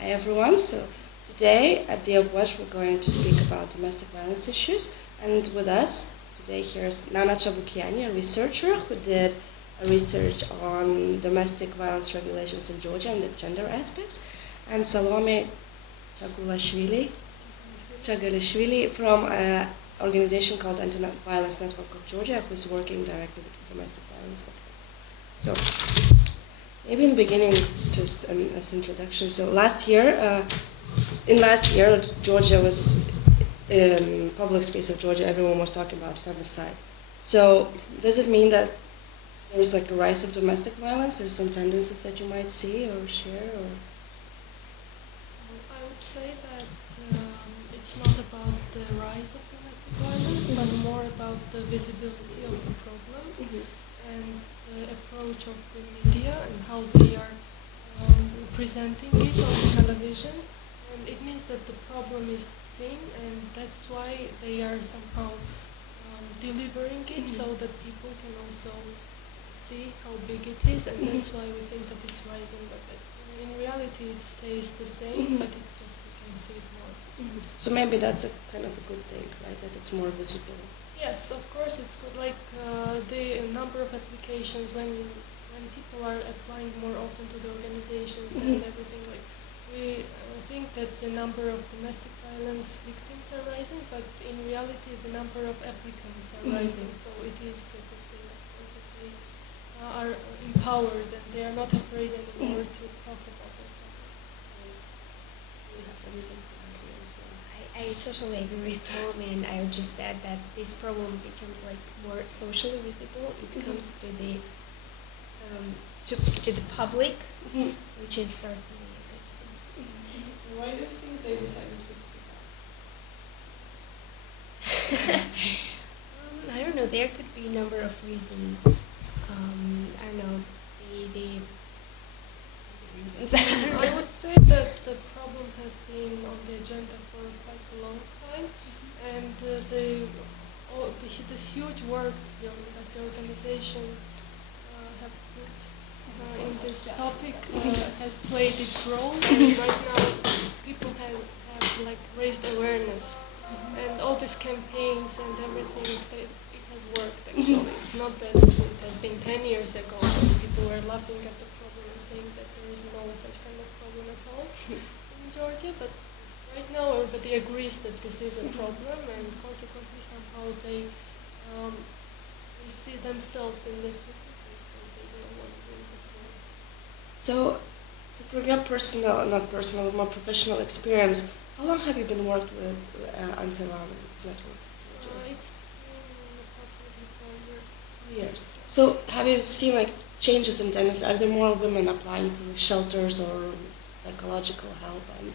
Hi everyone. So today at DFWatch we're going to speak about domestic violence issues, and with us today here's Nana Chabukiani, a researcher who did a research on domestic violence regulations in Georgia and the gender aspects, and Salome Chagalishvili from an organization called Anti-Violence Network of Georgia, who's working directly with domestic violence victims. So maybe in the beginning, just as introduction. So last year, Georgia was in public space of Georgia. Everyone was talking about femicide. So does it mean that there's like a rise of domestic violence? There's some tendencies that you might see or share, or? I would say that it's not about the rise of domestic violence, but more about the visibility of the problem and the approach of the media and how they are presenting it on television. And it means that the problem is seen, and that's why they are somehow delivering it so that people can also see how big it is, and that's why we think that it's rising. But in reality, it stays the same, but it just we can see it more. So maybe that's a kind of a good thing, right? That it's more visible. Yes, of course it's good. Like the number of applications when people are applying more often to the organizations and everything. Like we think that the number of domestic violence victims are rising, but in reality the number of applicants are rising. So it is a good thing that they are empowered and they are not afraid anymore to talk about it. I totally agree with Tom, and I would just add that this problem becomes like more socially visible. It comes to the to the public, which is certainly a good thing. Why do you think they decided to speak up? I don't know. There could be a number of reasons. I don't know the reasons. I would say that the problem has been on the agenda for quite a long time, and this huge work that the organizations have put in this topic has played its role, and right now people have like raised awareness, and all these campaigns and everything, it has worked actually. It's not that it has been 10 years ago when people were laughing at the problem and saying that there is no such kind of problem at all in Georgia, but right now everybody agrees that this is a problem, and consequently somehow they see themselves in this victim, so they don't want to bring this on. So from your more professional experience, how long have you been working with Anti-Violence Network? It's been approximately 4 years. 2 years. So have you seen like changes in tendency? Are there more women applying for shelters or psychological help? And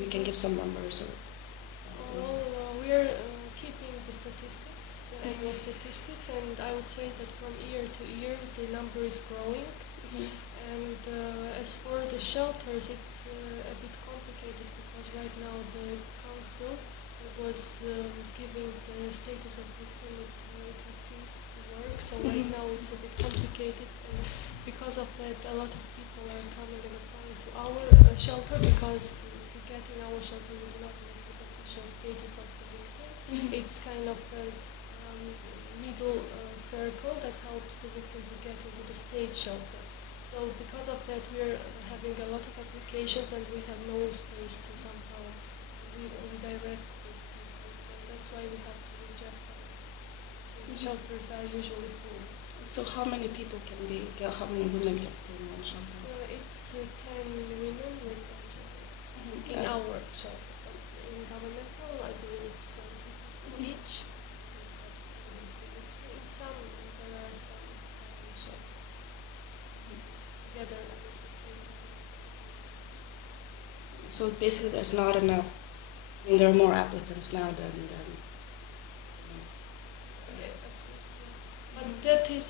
we can give some numbers or Well, we are keeping the statistics, annual statistics, and I would say that from year to year the number is growing. And as for the shelters, it's a bit complicated because right now the council was giving the status of victim, it has ceased to work, so right now it's a bit complicated, and because of that a lot of people are coming and applying to our shelter, because to get in our shelter you do not need this official status of the victim. It's kind of a middle circle that helps the victim to get into the state shelter. So because of that we are having a lot of applications and we have no space to somehow redirect these people. So that's why we have to reject them. The shelters are usually full. so how many women can stay in one shelter? It's 10 women with one children in our shelter. But in governmental, I believe it's 20 each. In some, there are some shelters. Together, So basically there's not enough. I mean, there are more applicants now than but that is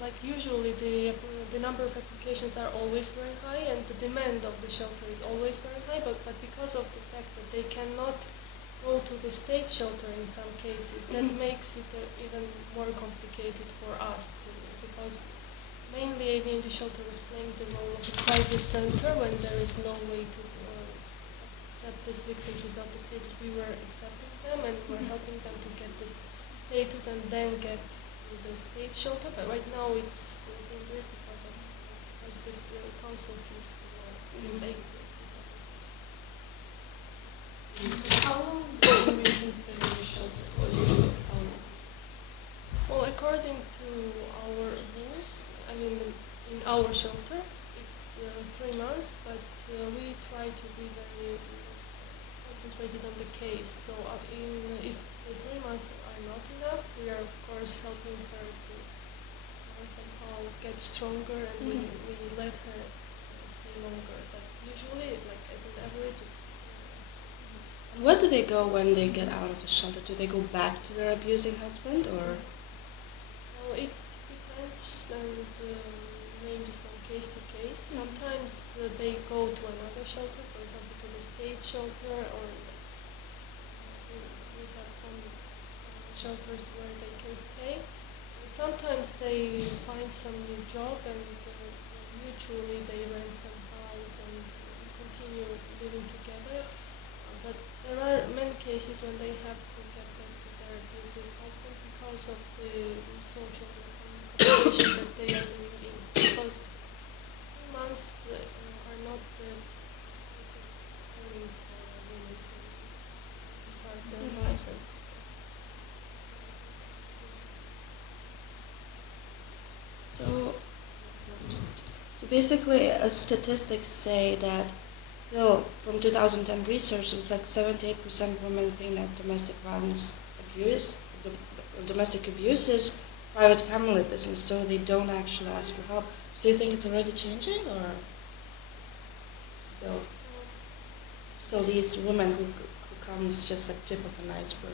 like usually the number of applications are always very high, and the demand of the shelter is always very high. But because of the fact that they cannot go to the state shelter in some cases, that makes it even more complicated for us because mainly ABNG shelter was playing the role of a crisis center when there is no way to accept these victims without the status. We were accepting them and we're helping them to get this status and then get to the state shelter. But right now it's hindered because this council sees since April. How long do Americans stay in the shelter? Or usually how long? Well, according to our rules, I mean, in our shelter, it's 3 months, but we try to be very concentrated on the case. So if the 3 months are not enough, we are of course helping her to somehow get stronger, and we let her stay longer. But usually, like as an average, it's Where do they go when they get out of the shelter? Do they go back to their abusing husband, or? well, it depends and ranges from case to case. Sometimes they go to another shelter, for example, to the state shelter, or we have some shelters where they can stay. Sometimes they find some new job and mutually they rent some house and continue living together. But there are many cases when they have to get back to their abusive husband because of the social accommodation that they are living in. Because 3 months are not the timing for women to start their lives. So basically, statistics say that still from 2010 research, it was like 78% women think that domestic violence abuse, domestic abuse is private family business, so they don't actually ask for help. So do you think it's already changing, or still these women who comes just a tip of an iceberg?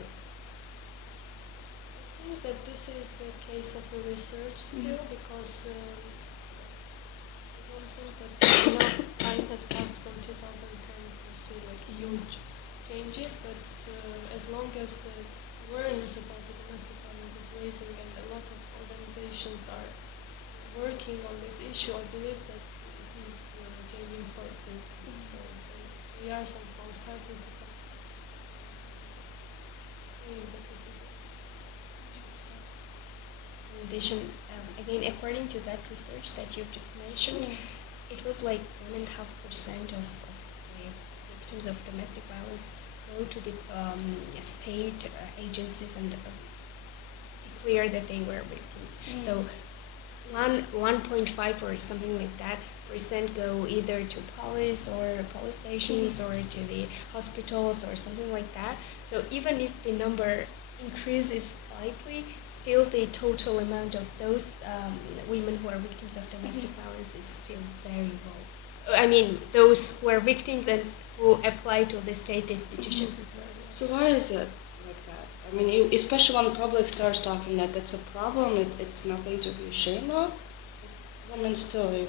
I think that this is a case of a research still because I don't think that enough time has passed from 2010 to see like huge changes, but as long as the awareness about the domestic violence is raising and a lot of organizations are working on this issue, I believe that it is changing for good. So we are somehow starting to come. In addition, again, according to that research that you've just mentioned, it was like 1.5% of the victims of domestic violence go to the state agencies and declare that they were victims. So 1.5 or something like that percent go either to police or police stations or to the hospitals or something like that. So even if the number increases slightly, still the total amount of those women who are victims of domestic violence is still very low. I mean, those who are victims and who apply to the state institutions is very low. So why is it like that? I mean, especially when the public starts talking that that's a problem, it's nothing to be ashamed of. Women still, why is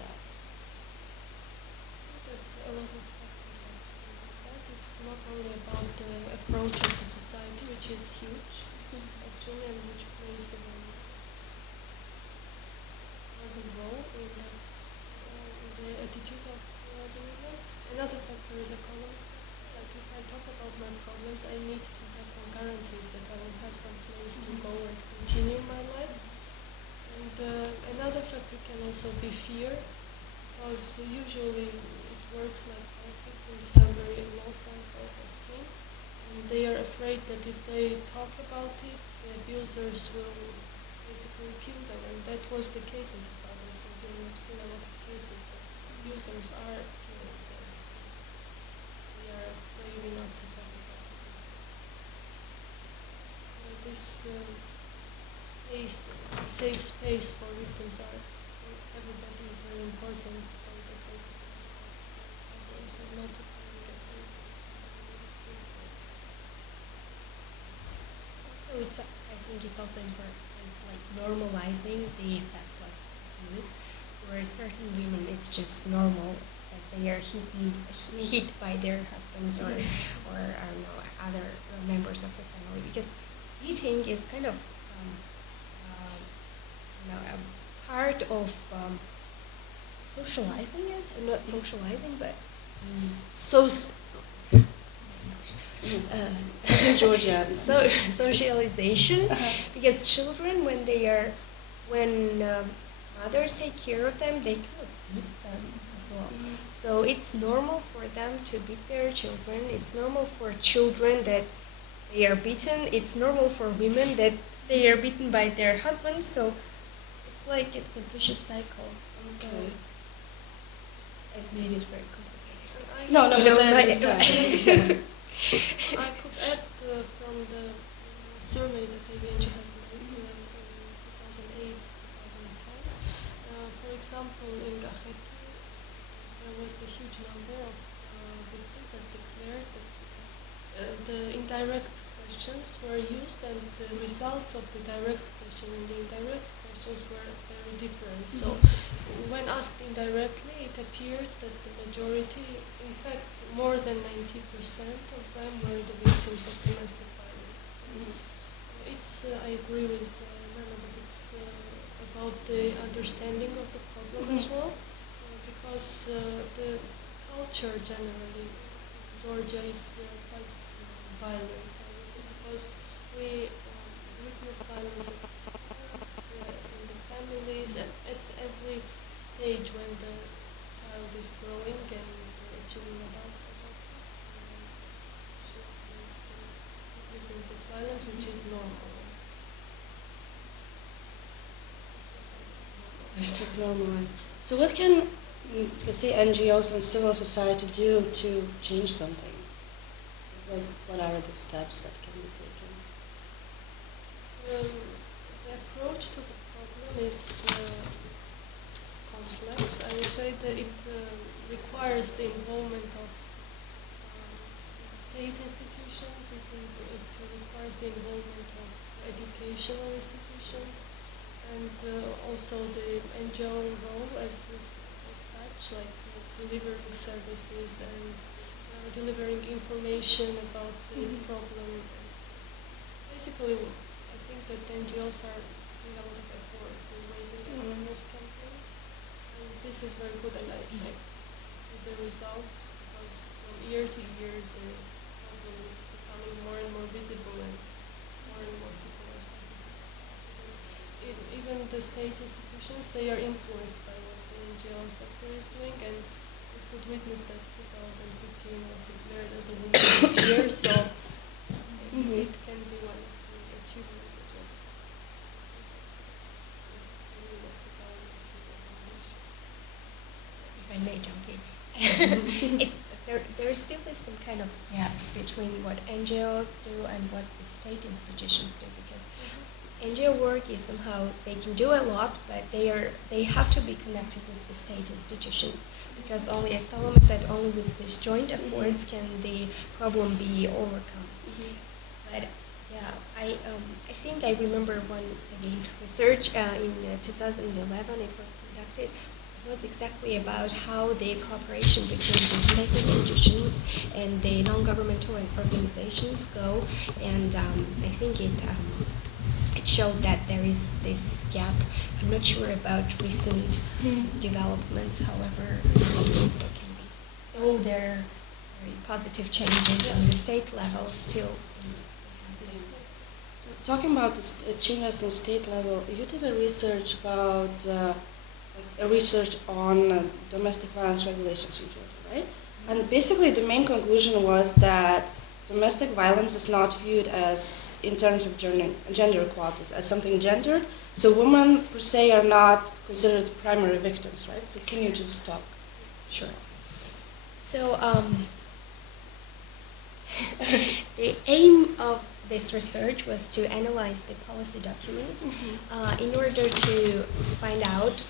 that? A lot of factors are that. It's not only about the approach of the society, which is huge, actually, and which plays a very important role in the attitude of the women. Another factor is economic. Like if I talk about my problems, I need to have some guarantees that I will have some place to go and continue my life. And another factor can also be fear, because usually it works like that. Victims have very low self-esteem, and they are afraid that if they talk about it, the abusers will basically kill them. And that was the case in 2014. We've seen a lot of cases that abusers are killing them. They are afraid not to talk about it. This safe space for victims everybody is very important, so that they can problems and not to I think it's also important, like normalizing the fact of abuse. For certain women, it's just normal that they are hit by their husbands or I don't know, other members of the family, because beating is kind of part of socializing it, not socializing, but so, Georgia. socialization, Uh-huh. because children, when mothers take care of them, they kind of beat them as well. So it's normal for them to beat their children. It's normal for children that they are beaten. It's normal for women that they are beaten by their husbands. So it's like it's a vicious cycle. So Okay. I've made it very complicated. No, no, No, but I not- understand. I could add from the survey that AVNG has made in 2008, 2010. For example, in Gaheti, there was a huge number of victims that declared that the indirect questions were used, and the results of the direct question and the indirect questions were very different. So when asked indirectly, it appeared that the majority, in fact, more than 90% of them were the victims of domestic violence. It's, I agree with Nana, that it's about the understanding of the problem as well, because the culture generally in Georgia is quite violent, I would say, because we witness violence at schools, in the families, at every stage when the child is growing and achieving adulthood. Witnessing this violence, which is normal. This is normalized. So what can, let's say, NGOs and civil society do to change something? What are the steps that can be taken? The approach to the problem is complex. I would say that it requires the involvement of state institutions. It requires the involvement of educational institutions, and also the NGO role as such, like delivering services and delivering information about the problem. Basically, I think that NGOs are doing a lot of efforts in raising awareness campaigns, and this is very good, and I like the results, because from year to year the problem is becoming more and more visible, and more people are starting to participate. Even the state institutions, they are influenced by what the NGO sector is doing, and we could witness that 2015 was declared as a women's year, so it can be one of the achievements as well. If I may jump in. There still is some kind of gap between what NGOs do and what the state institutions do, because NGO work is somehow, they can do a lot, but they have to be connected with the state institutions, because only, as Salome said, only with these joint efforts can the problem be overcome. But yeah, I think I remember one again research in 2011 it was conducted. It was exactly about how the cooperation between the state institutions and the non-governmental organizations go, and I think it showed that there is this gap. I'm not sure about recent developments, however, there can be. Though there are very positive changes on the state level still. So talking about the changes in state level, you did a research about on domestic violence regulations in Georgia, right? And basically, the main conclusion was that domestic violence is not viewed as, in terms of gender equalities, as something gendered. So women per se are not considered primary victims, right? So can you just talk? Sure. So the aim of this research was to analyze the policy documents in order to find out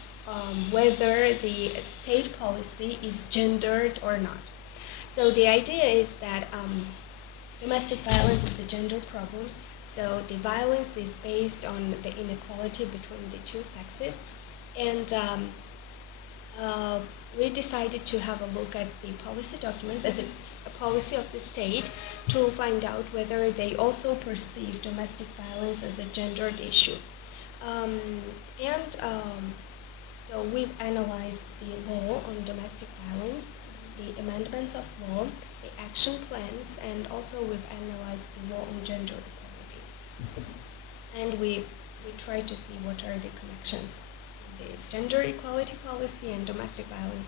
whether the state policy is gendered or not. So the idea is that domestic violence is a gender problem. So the violence is based on the inequality between the two sexes, and we decided to have a look at the policy documents, at the policy of the state, to find out whether they also perceive domestic violence as a gendered issue. So we've analyzed the law on domestic violence, the amendments of law, the action plans, and also we've analyzed the law on gender equality. And we try to see what are the connections, the gender equality policy and domestic violence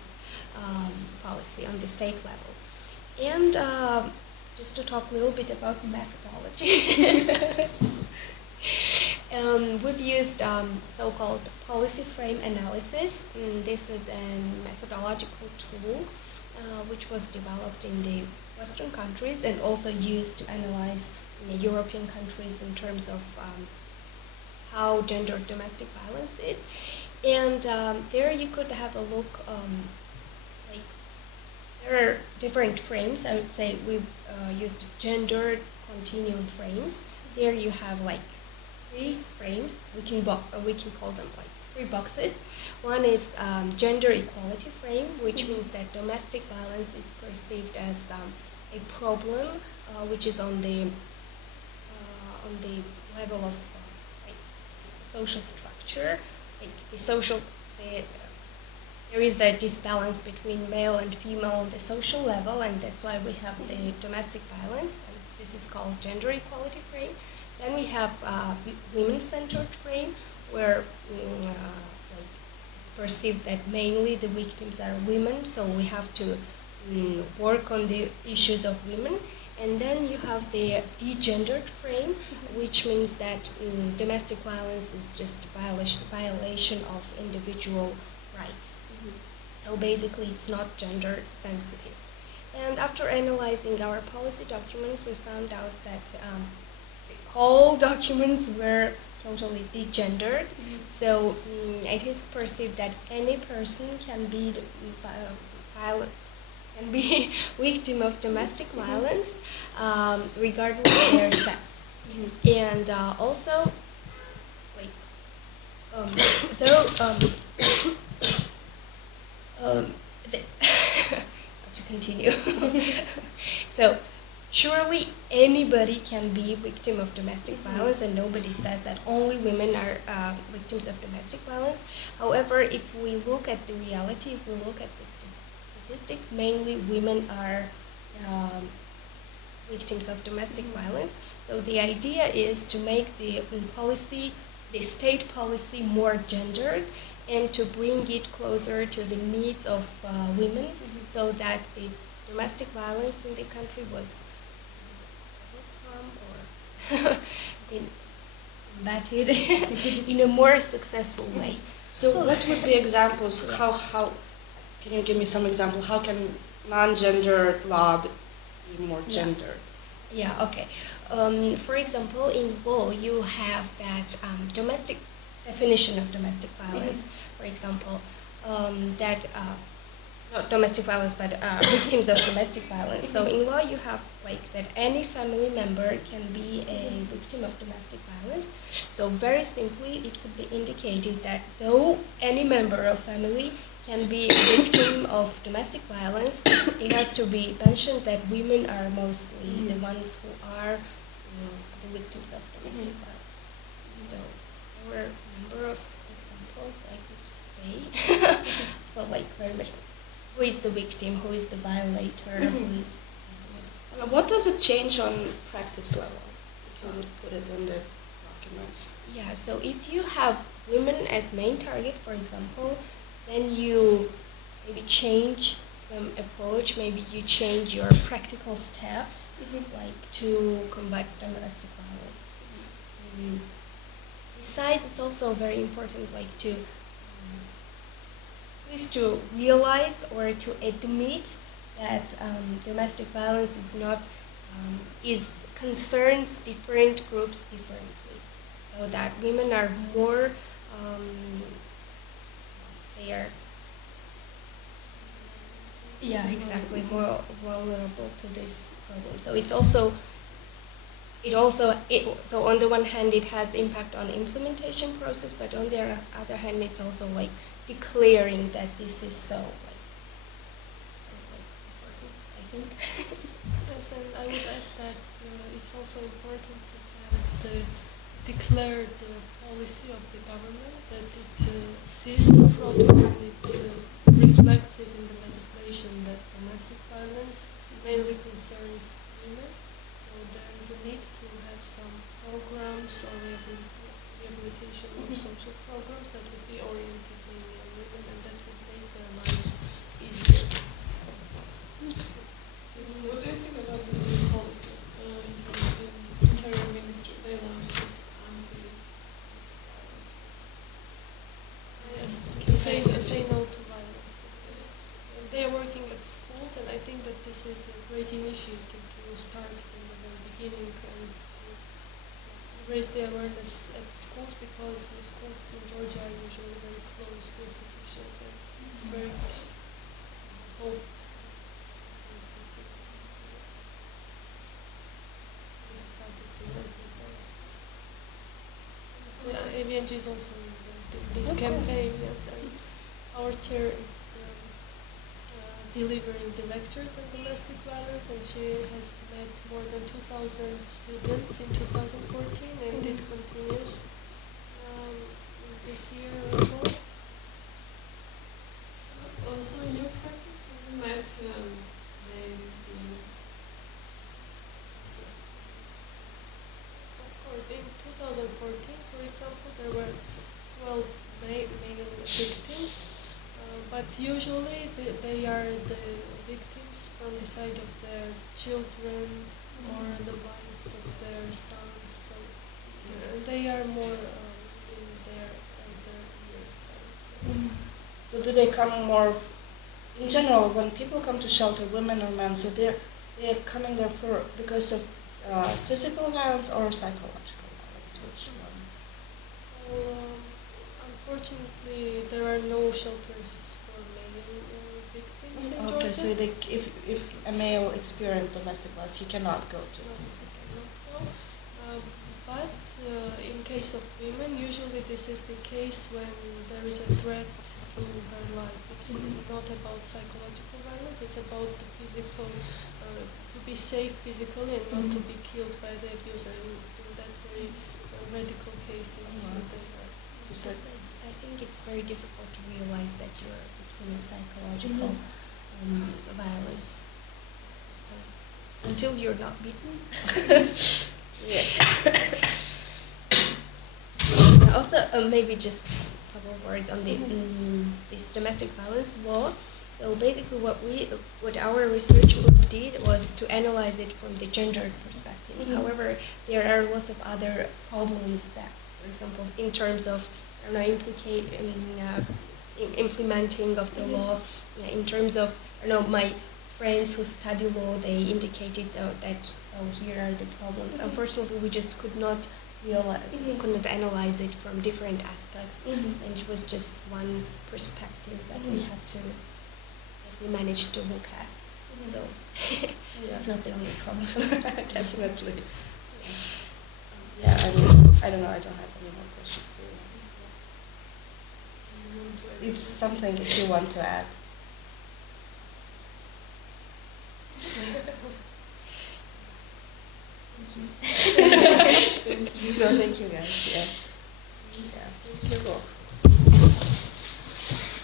policy on the state level. And just to talk a little bit about methodology, we've used so-called policy frame analysis. This is a methodological tool which was developed in the Western countries and also used to analyze in the European countries in terms of how gender domestic violence is. And there you could have a look, like there are different frames. I would say we've used gender continuum frames. There you have like 3 frames. We can call them like 3 boxes. One is gender equality frame, which means that domestic violence is perceived as a problem, which is on the level of like social structure, like there is a disbalance between male and female on the social level, and that's why we have the domestic violence. And this is called gender equality frame. Then we have women-centered frame, where like it's perceived that mainly the victims are women, so we have to work on the issues of women. And then you have the degendered frame, which means that domestic violence is just violation of individual rights. So basically, it's not gender sensitive. And after analyzing our policy documents, we found out that all documents were totally degendered. So it is perceived that any person can be victim of domestic violence, regardless of their sex. And also, like, to continue. So, surely anybody can be victim of domestic violence, and nobody says that only women are victims of domestic violence. However, if we look at the reality, if we look at the statistics, mainly women are victims of domestic violence. So the idea is to make the state policy more gendered, and to bring it closer to the needs of women, so that the domestic violence in the country was overcome or combated in a more successful way. So what would be examples? How can you give me some example? How can non-gendered law be more gendered? Yeah, okay. For example, in law, you have that domestic definition of domestic violence. For example, that not domestic violence, but victims of domestic violence. So in law, you have like that any family member can be a victim of domestic violence. So very simply, it could be indicated that though any member of family can be a victim of domestic violence, it has to be mentioned that women are mostly the ones who are the victims of domestic violence. So there were a number of examples I could say. So like very much, who is the victim, who is the violator, who is... What does it change on practice level, if you would put it in the documents? Yeah, so if you have women as main target, for example, then you maybe change some approach, maybe you change your practical steps, like to combat domestic violence. Besides, it's also very important, like to realize or to admit that domestic violence is not concerns different groups differently. So that women are more exactly more vulnerable to this problem. So so on the one hand it has impact on implementation process, but on the other hand it's also like declaring that this is so. Like, it's also important, I think. Yes, and I would add that it's also important to have the declared the policy of the government that it sees the problem and it reflects it in the legislation that domestic violence mainly concerns women. So there is a need to have some programs or rehabilitation or social programs that would be oriented mainly on women and that would make their lives easier. What do you think about this new policy in Interior Ministry? They launched this anti. Yes, Campaign. say no to violence. Yes. And they are working at schools, and I think that this is a great initiative to start from the very beginning and to raise the awareness at schools because the schools in Georgia are usually very close to institutions, and it's very good. Hope. We have started to work with them. Yeah, AVNG is also involved in this campaign, yes, and our chair is delivering the lectures on domestic violence, and she has met more than 2,000 students in 2014, and it continues this year as well. Also, in your practice, have you met maybe Of course, in 2014, for example, there were 12 male victims, but usually they are the victims from the side of their children or the wives of their sons. So they are more in their elder years. I would say. So do they come more, in general, when people come to shelter, women or men, so they're coming there for because of physical violence or psychological violence? Which one? Well, unfortunately, there are no shelters for male victims in Okay, Georgia. so if a male experienced domestic violence, he cannot go to. No, we cannot go. But in case of women, usually this is the case when there is a threat to her life. It's not about psychological violence, it's about the physical, to be safe physically and not to be killed by the abuser. In that very radical cases, they are. Just, I think it's very difficult to realize that you're a victim of psychological violence. So until you're not beaten. Also, maybe just a couple of words on the this domestic violence law. So basically, what our research group did was to analyze it from the gender perspective. However, there are lots of other problems that, for example, in terms of implementing of the law, in terms of my friends who study law, they indicated that here are the problems. Unfortunately, we just could not analyze it from different aspects, and it was just one perspective that we managed to look at. So it's not the only problem. Definitely. Yeah, I don't know. I don't have any more questions. Do you? It's something if you want to add. Thank you. No, thank you guys. Yeah. Yeah. Cool.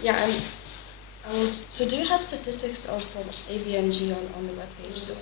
Yeah, and so do you have statistics from ABNG on the webpage? So